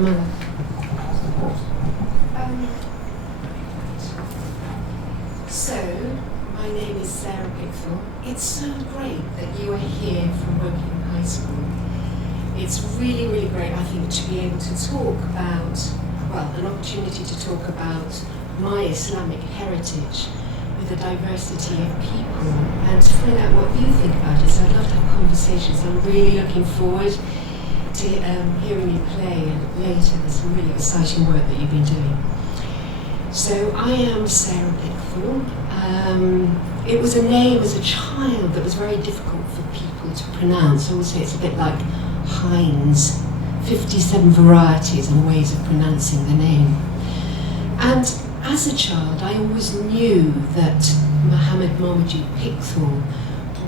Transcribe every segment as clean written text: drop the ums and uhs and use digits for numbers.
Amanda. So, my name is Sarah Pickthall. It's so great that you are here from Woking High School. It's really, really great, I think, to be able to talk about, well, an opportunity to talk about my Islamic heritage with a diversity of people and to find out what you think about it. So I'd love to have conversations. I'm really looking forward to hearing you play later. There's some really exciting work that you've been doing. So I am Sarah Pickthall. It was a name as a child that was very difficult for people to pronounce. I always say it's a bit like Heinz, 57 varieties and ways of pronouncing the name. And as a child, I always knew that Muhammad Marmaduke Pickthall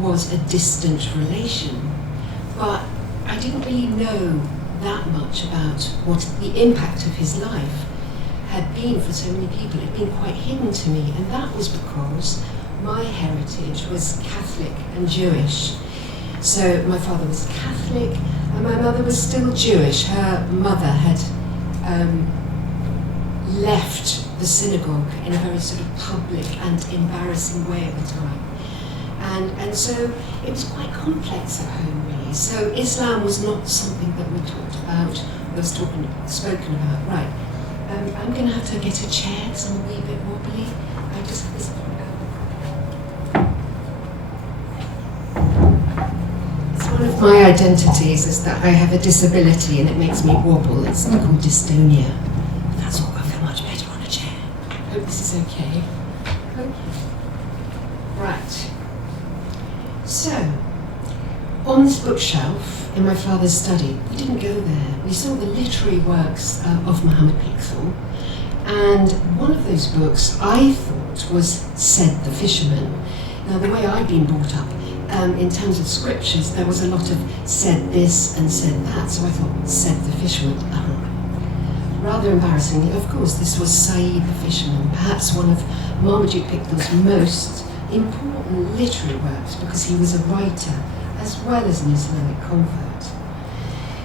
was a distant relation, but I didn't really know that much about what the impact of his life had been for so many people. It had been quite hidden to me, and that was because my heritage was Catholic and Jewish. So my father was Catholic and my mother was still Jewish. Her mother had left the synagogue in a very sort of public and embarrassing way at the time. And so it was quite complex at home, really. So Islam was not something that we talked about, was spoken about. Right. I'm going to have to get a chair because I'm a wee bit wobbly. I just have this. It's one of my identities is that I have a disability and it makes me wobble. It's called dystonia. That's all. I feel much better on a chair. Hope this is okay. Okay. Right. So, on this bookshelf in my father's study, we didn't go there. We saw the literary works of Muhammad Pickthall, and one of those books I thought was Said the Fisherman. Now, the way I'd been brought up, in terms of scriptures, there was a lot of said this and said that, so I thought Said the Fisherman. Rather embarrassingly, of course, this was Said the Fisherman, perhaps one of Marmaduke Pickthall's most important literary works, because he was a writer as well as an Islamic convert.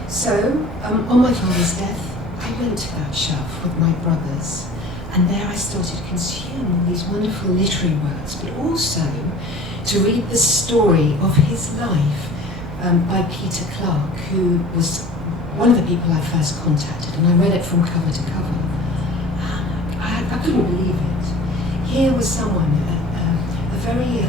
So, on my father's death, I went to that shelf with my brothers, and there I started consuming these wonderful literary works, but also to read the story of his life by Peter Clark, who was one of the people I first contacted, and I read it from cover to cover. And I couldn't believe it. Here was someone, a very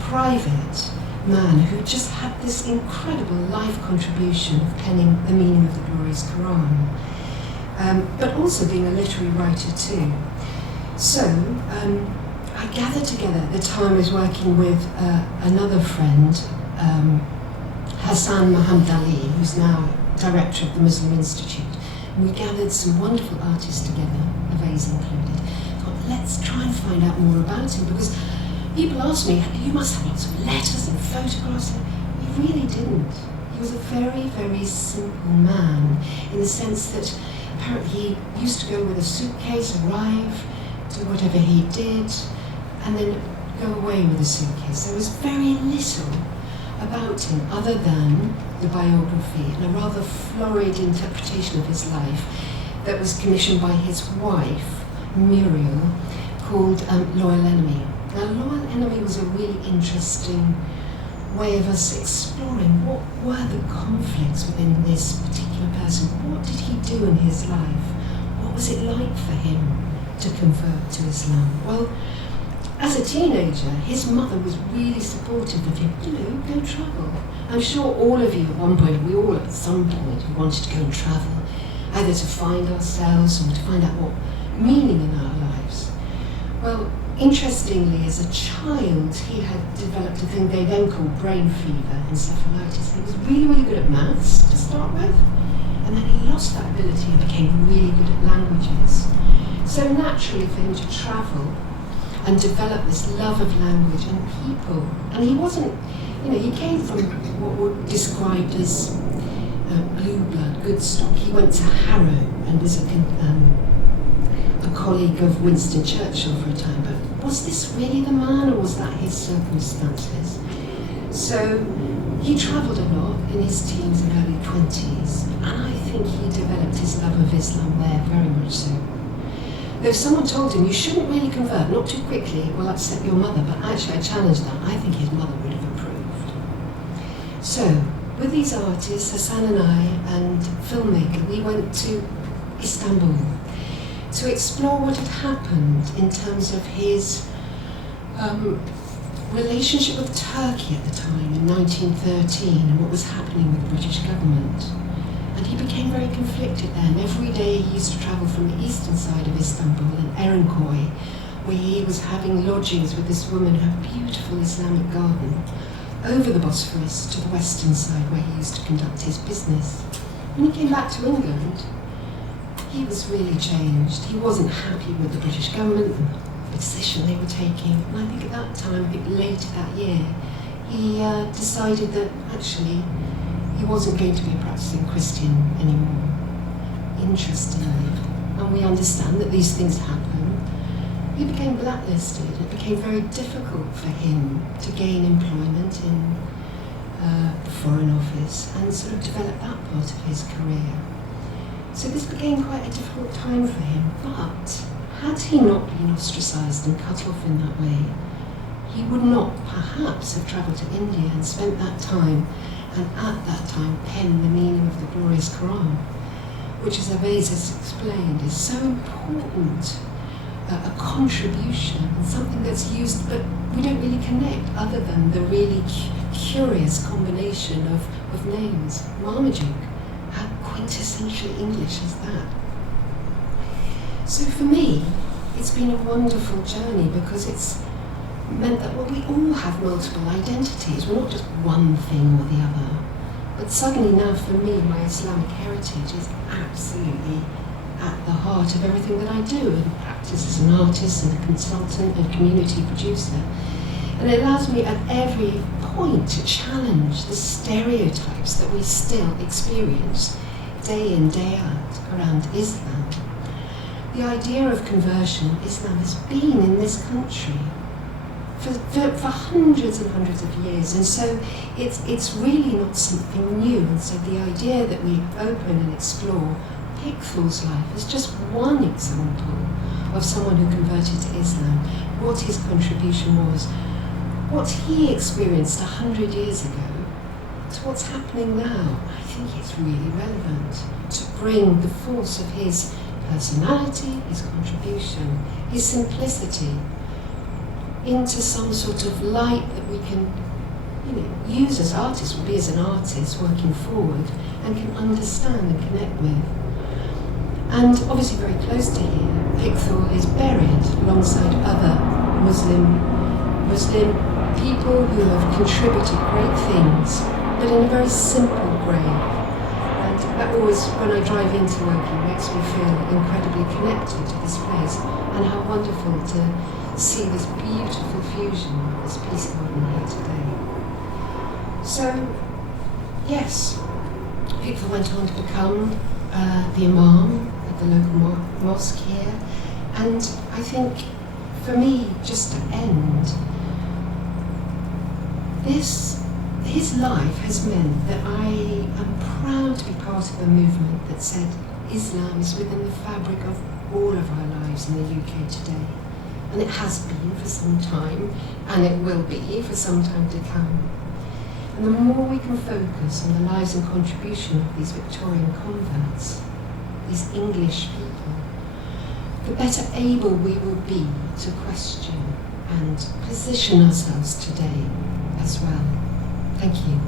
private man who just had this incredible life contribution of penning the meaning of the glorious Quran, but also being a literary writer too. So I gathered together, at the time I was working with another friend, Hassan Muhammad Ali, who's now director of the Muslim Institute, and we gathered some wonderful artists together, Avais included. Thought, let's try and find out more about him, because people ask me, you must have lots of letters and photographs. We really didn't. He was a very, very simple man, in the sense that apparently he used to go with a suitcase, arrive, do whatever he did, and then go away with a suitcase. There was very little about him other than the biography and a rather florid interpretation of his life that was commissioned by his wife, Muriel, called Loyal Enemy. Now, Loyal Enemy was a really interesting way of us exploring what were the conflicts within this particular person. What did he do in his life? What was it like for him to convert to Islam? Well, as a teenager, his mother was really supportive of him. Go travel. I'm sure all of you at one point, we all at some point wanted to go and travel, either to find ourselves or to find out what meaning in our lives. Well, interestingly, as a child, he had developed a thing they then called brain fever, encephalitis. He was really, really good at maths to start with, and then he lost that ability and became really good at languages. So naturally for him to travel and develop this love of language and people, and he wasn't, he came from what were described as blue blood, good stock. He went to Harrow and was a colleague of Winston Churchill for a time, but was this really the man, or was that his circumstances? So he travelled a lot in his teens and early 20s, and I think think he developed his love of Islam there, very much so. Though someone told him, you shouldn't really convert, not too quickly, it will upset your mother, but actually I challenged that. I think his mother would have approved. So, with these artists, Hassan and I, and filmmaker, we went to Istanbul to explore what had happened in terms of his relationship with Turkey at the time in 1913 and what was happening with the British government. And he became very conflicted then. Every day he used to travel from the eastern side of Istanbul in Erenköy, where he was having lodgings with this woman who had a beautiful Islamic garden, over the Bosphorus to the western side where he used to conduct his business. When he came back to England, he was really changed. He wasn't happy with the British government and the position they were taking. And I think at that time, I think later that year, he decided that actually he wasn't going to be a practicing Christian anymore, interestingly. And we understand that these things happen. He became blacklisted. It became very difficult for him to gain employment in the Foreign Office and sort of develop that part of his career. So this became quite a difficult time for him, but had he not been ostracised and cut off in that way, he would not perhaps have travelled to India and spent that time, and at that time penned the meaning of the glorious Quran, which, as Abbas has explained, is so important, a contribution, and something that's used, but we don't really connect other than the really curious combination of names. Marmaduke, how quintessentially English is that? So for me, it's been a wonderful journey because it's meant that we all have multiple identities. We're not just one thing or the other. But suddenly now for me, my Islamic heritage is absolutely at the heart of everything that I do and practice as an artist and a consultant and community producer. And it allows me at every point to challenge the stereotypes that we still experience day in, day out around Islam. The idea of conversion, Islam has been in this country for hundreds and hundreds of years, and so it's really not something new. And so the idea that we open and explore Pickthall's life is just one example of someone who converted to Islam, what his contribution was, what he experienced 100 years ago to what's happening now. I think it's really relevant to bring the force of his personality, his contribution, his simplicity into some sort of light that we can use as artists, or be as an artist working forward, and can understand and connect with. And obviously very close to here, Pickthall is buried alongside other Muslim people who have contributed great things, but in a very simple grave. And that always, when I drive into Woking, makes me feel incredibly connected to this place, and how wonderful to see this beautiful fusion of this peace garden here today. So, yes, Pickthall went on to become the Imam at the local mosque here, and I think, for me, just to end, his life has meant that I am proud to be part of a movement that said Islam is within the fabric of all of our lives in the UK today. And it has been for some time, and it will be for some time to come. And the more we can focus on the lives and contribution of these Victorian converts, these English people, the better able we will be to question and position ourselves today as well. Thank you.